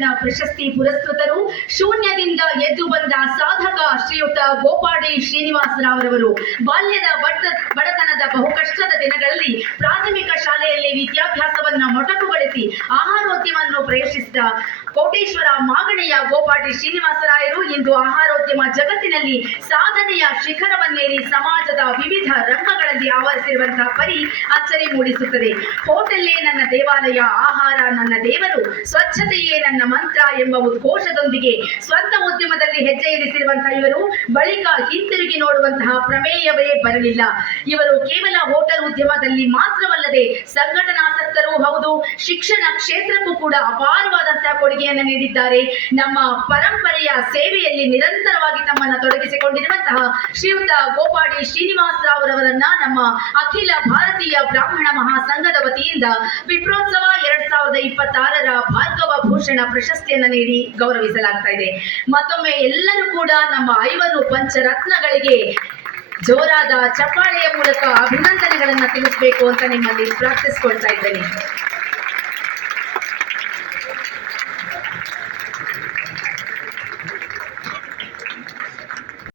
ಭೂಷಣ ಪ್ರಶಸ್ತಿ ಪುರಸ್ಕೃತರು, ಶೂನ್ಯದಿಂದ ಎದ್ದು ಬಂದ ಸಾಧಕ ಶ್ರೀಯುತ ಗೋಪಾಡಿ ಶ್ರೀನಿವಾಸರಾವ್ರವರು ಬಾಲ್ಯದ ಬಡತನದ ಬಹುಕಷ್ಟದ ದಿನಗಳಲ್ಲಿ ಪ್ರಾಥಮಿಕ ಶಾಲೆಯಲ್ಲಿ ವಿದ್ಯಾಭ್ಯಾಸವನ್ನು ಮೊಟಕುಗೊಳಿಸಿ ಆಹಾರೋದ್ಯಮವನ್ನು ಪ್ರವೇಶಿಸಿದ ಕೋಟೇಶ್ವರ ಮಾಗಣಿಯ ಗೋಪಾಡಿ ಶ್ರೀನಿವಾಸರಾಯರು ಇಂದು ಆಹಾರೋದ್ಯಮ ಜಗತ್ತಿನಲ್ಲಿ ಸಾಧನೆಯ ಶಿಖರವನ್ನೇರಿ ಸಮಾಜದ ವಿವಿಧ ರಂಗಗಳಲ್ಲಿ ಆವರಿಸಿರುವಂತಹ ಪರಿ ಅಚ್ಚರಿ ಮೂಡಿಸುತ್ತದೆ. ಹೋಟೆಲ್ಲೇ ನನ್ನ ದೇವಾಲಯ, ಆಹಾರ ನನ್ನ ದೇವರು, ಸ್ವಚ್ಛತೆಯೇ ನನ್ನ ಮಂತ್ರ ಎಂಬ ಉದ್ಘೋಷದೊಂದಿಗೆ ಸ್ವಂತ ಉದ್ಯಮದಲ್ಲಿ ಹೆಜ್ಜೆ ಇರಿಸಿರುವಂತಹ ಇವರು ಬಳಿಕ ಹಿಂತಿರುಗಿ ನೋಡುವಂತಹ ಪ್ರಮೇಯವೇ ಬರಲಿಲ್ಲ. ಇವರು ಕೇವಲ ಹೋಟೆಲ್ ಉದ್ಯಮದಲ್ಲಿ ಮಾತ್ರವಲ್ಲದೆ ಸಂಘಟನಾಸಕ್ತರೂ ಹೌದು, ಶಿಕ್ಷಣ ಕ್ಷೇತ್ರಕ್ಕೂ ಕೂಡ ಅಪಾರವಾದಂತಹ ಕೊಡುಗೆಯನ್ನು ನೀಡಿದ್ದಾರೆ. ನಮ್ಮ ಪರಂಪರೆಯ ಸೇವೆಯಲ್ಲಿ ನಿರಂತರವಾಗಿ ತಮ್ಮನ್ನು ತೊಡಗಿಸಿಕೊಂಡಿರುವಂತಹ ಶ್ರೀಯುತ ಗೋಪಾಡಿ ಶ್ರೀನಿವಾಸರಾವ್ರವರನ್ನ ನಮ್ಮ ಅಖಿಲ ಭಾರತೀಯ ಬ್ರಾಹ್ಮಣ ಮಹಾಸಂಘದ ವತಿಯಿಂದ ವಿಪ್ರೋತ್ಸವ 2026ರ ಭಾರ್ಗವ ಭೂಷಣ ಪ್ರಶಸ್ತಿಯನ್ನು ನೀಡಿ ಗೌರವಿಸಲಾಗ್ತಾ ಇದೆ. ಮತ್ತೊಮ್ಮೆ ಎಲ್ಲರೂ ಕೂಡ ನಮ್ಮ 5 ಪಂಚರತ್ನಗಳಿಗೆ ಜೋರಾದ ಚಪ್ಪಾಳೆಯ ಮೂಲಕ ಅಭಿನಂದನೆಗಳನ್ನು ತಿಳಿಸಬೇಕು ಅಂತ ನಿಮ್ಮಲ್ಲಿ ಪ್ರಾರ್ಥಿಸಿಕೊಳ್ತಾ ಇದ್ದೇನೆ.